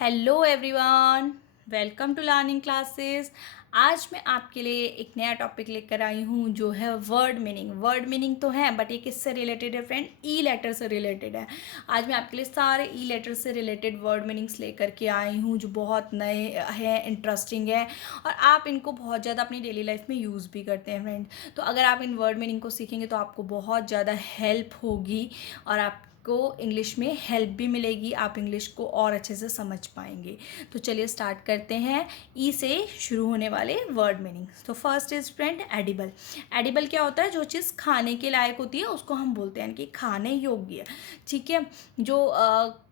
Hello everyone, welcome to learning classes. आज मैं आपके लिए एक नया टॉपिक लेकर आई हूँ जो है वर्ड मीनिंग। वर्ड मीनिंग तो है बट ये किससे रिलेटेड है फ्रेंड? ई लेटर से रिलेटेड है। आज मैं आपके लिए सारे ई लेटर से रिलेटेड वर्ड मीनिंग्स लेकर के आई हूँ जो बहुत नए हैं, इंटरेस्टिंग है और आप इनको बहुत ज़्यादा अपनी डेली लाइफ में यूज़ भी करते हैं फ्रेंड। तो अगर आप इन वर्ड मीनिंग को सीखेंगे तो आपको बहुत ज़्यादा हेल्प होगी और आप को इंग्लिश में हेल्प भी मिलेगी, आप इंग्लिश को और अच्छे से समझ पाएंगे। तो चलिए स्टार्ट करते हैं ई से शुरू होने वाले वर्ड मीनिंग। तो first is friend edible. Edible क्या होता है? जो चीज़ खाने के लायक होती है उसको हम बोलते हैं कि खाने योग्य। ठीक है, जो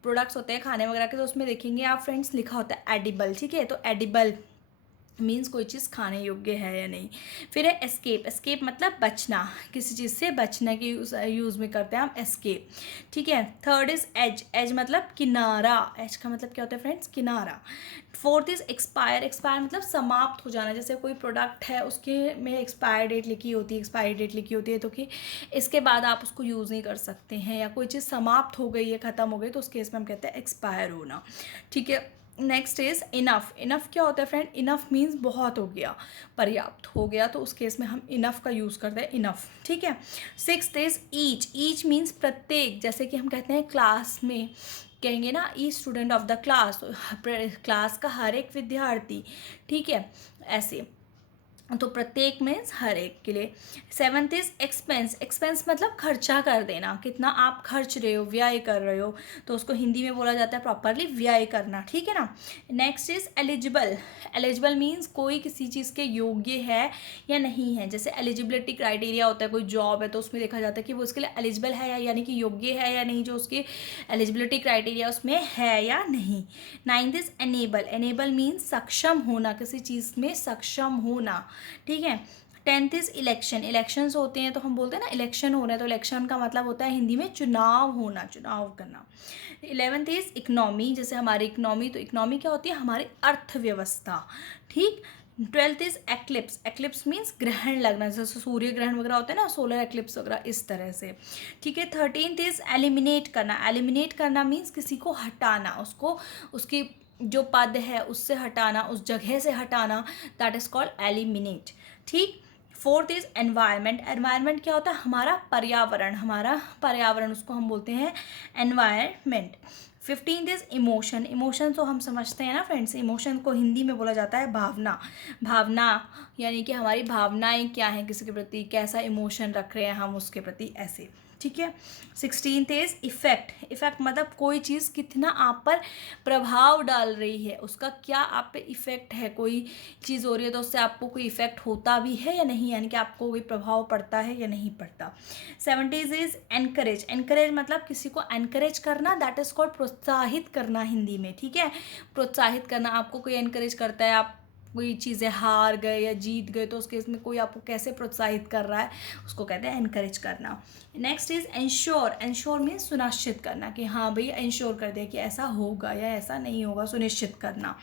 प्रोडक्ट्स होते हैं खाने वगैरह के तो उसमें देखेंगे आप फ्रेंड्स लिखा होता है एडिबल। ठीक है, तो एडिबल मीन्स कोई चीज़ खाने योग्य है या नहीं। फिर है एस्केप। एस्केप मतलब बचना, किसी चीज़ से बचने के यूज़ में करते हैं हम एस्केप। ठीक है, थर्ड इज एज। एज मतलब किनारा। एज का मतलब क्या होता है फ्रेंड्स? किनारा। Fourth is expire. एक्सपायर मतलब समाप्त हो जाना। जैसे कोई प्रोडक्ट है उसके में एक्सपायर डेट लिखी होती है, एक्सपायरी डेट लिखी होती है तो कि इसके बाद आप उसको यूज़ नहीं कर सकते हैं, या कोई चीज़ समाप्त हो गई है, ख़त्म हो गई, तो उस केस में हम कहते हैं एक्सपायर होना। ठीक है, नेक्स्ट इज इनफ। इनफ क्या होता है फ्रेंड? इनफ मीन्स बहुत हो गया, पर्याप्त हो गया, तो उस केस में हम इनफ का यूज़ करते हैं, इनफ। ठीक है, sixth is each. Each means प्रत्येक। जैसे कि हम कहते हैं क्लास में कहेंगे ना ई student of the class, class का हर एक विद्यार्थी। ठीक है, ऐसे तो प्रत्येक मीन्स हर एक के लिए। Seventh is expense. एक्सपेंस मतलब खर्चा कर देना, कितना आप खर्च रहे हो, व्यय कर रहे हो, तो उसको हिंदी में बोला जाता है प्रॉपरली व्यय करना। ठीक है ना। Next is eligible. Eligible means कोई किसी चीज़ के योग्य है या नहीं है। जैसे एलिजिबिलिटी क्राइटेरिया होता है, कोई जॉब है तो उसमें देखा जाता है कि वो उसके लिए एलिजिबल है या यानी कि योग्य है या नहीं, जो उसकी एलिजिबिलिटी क्राइटेरिया उसमें है या नहीं। Ninth is enable. Enable means सक्षम होना, किसी चीज़ में सक्षम होना। ठीक है, टेंथ इज इलेक्शन। इलेक्शंस होते हैं तो हम बोलते हैं ना इलेक्शन हो रहा है, तो इलेक्शन का मतलब होता है हिंदी में चुनाव होना, चुनाव करना। Eleventh is economy. जैसे हमारी इकोनॉमी, तो इकोनॉमी क्या होती है? हमारी अर्थव्यवस्था। ठीक। Twelfth is eclipse. Eclipse means ग्रहण लगना, जैसे सूर्य ग्रहण वगैरह होता है ना, सोलर एक्लिप्स वगैरह, इस तरह से। ठीक है, थर्टीनथ इज एलिमिनेट करना। एलिमिनेट करना मीन्स किसी को हटाना, उसको उसकी जो पद है उससे हटाना, उस जगह से हटाना, दैट इज कॉल्ड एलिमिनेट। ठीक। Fourth is environment. एनवायरमेंट क्या होता है? हमारा पर्यावरण, हमारा पर्यावरण, उसको हम बोलते हैं environment. Fifteenth is emotion. Emotion तो हम समझते हैं ना फ्रेंड्स, इमोशन को हिंदी में बोला जाता है भावना। भावना यानी कि हमारी भावनाएं क्या हैं, किसी के प्रति कैसा इमोशन रख रहे हैं हम उसके प्रति, ऐसे। ठीक है, सिक्सटीनथ इज इफेक्ट। इफेक्ट मतलब कोई चीज़ कितना आप पर प्रभाव डाल रही है, उसका क्या आप पे इफेक्ट है। कोई चीज़ हो रही है तो उससे आपको कोई इफेक्ट होता भी है या नहीं, यानी कि आपको कोई प्रभाव पड़ता है या नहीं पड़ता। Seventies is encourage. एनकरेज मतलब किसी को एनकरेज करना, दैट इज कॉल्ड प्रोत्साहित करना हिंदी में। ठीक है, प्रोत्साहित करना, आपको कोई एनकरेज करता है, आप कोई चीज़ें हार गए या जीत गए तो उस केस में कोई आपको कैसे प्रोत्साहित कर रहा है, उसको कहते हैं एनकरेज करना। Next is ensure. Ensure means सुनिश्चित करना कि हाँ भाई एंश्योर कर दिया कि ऐसा होगा या ऐसा नहीं होगा, सुनिश्चित करना।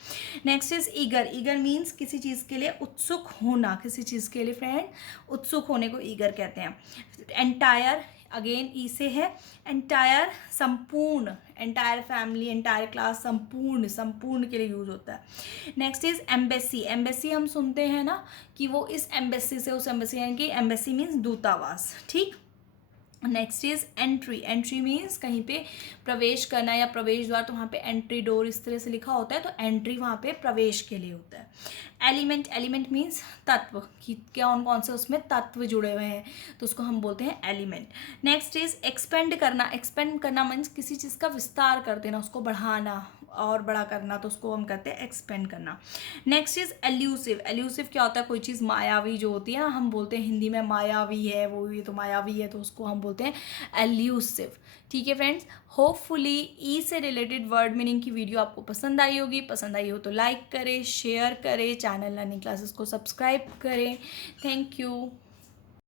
Next is eager. Eager means किसी चीज़ के लिए उत्सुक होना, किसी चीज़ के लिए फ्रेंड उत्सुक होने को ईगर कहते हैं। एंटायर, अगेन ई से है। एंटायर संपूर्ण, एंटायर फैमिली, एंटायर क्लास, संपूर्ण, संपूर्ण के लिए यूज होता है। Next is embassy. एम्बेसी हम सुनते हैं ना कि वो इस एम्बेसी से उस एम्बेसी, यानी कि एम्बेसी मीन्स दूतावास। ठीक। Next is entry. Entry means कहीं पे प्रवेश करना या प्रवेश द्वार, तो वहाँ पे एंट्री डोर इस तरह से लिखा होता है, तो एंट्री वहाँ पे प्रवेश के लिए होता है। एलिमेंट। एलिमेंट मीन्स तत्व, कि कौन कौन से उसमें तत्व जुड़े हुए हैं, तो उसको हम बोलते हैं एलिमेंट। नेक्स्ट इज एक्सपेंड करना। एक्सपेंड करना मीन्स किसी चीज़ का विस्तार कर देना, उसको बढ़ाना और बड़ा करना, तो उसको हम कहते हैं एक्सपेंड करना। Next is elusive. एल्यूसिव क्या होता है? कोई चीज़ मायावी जो होती है ना, हम बोलते हैं हिंदी में मायावी है वो, ये तो मायावी है, तो उसको हम बोलते हैं एल्यूसिव। ठीक है फ्रेंड्स, होपफुली ई से रिलेटेड वर्ड मीनिंग की वीडियो आपको पसंद आई होगी। पसंद आई हो तो लाइक करें, शेयर करें, चैनल लर्निंग क्लासेस को सब्सक्राइब करें। Thank you.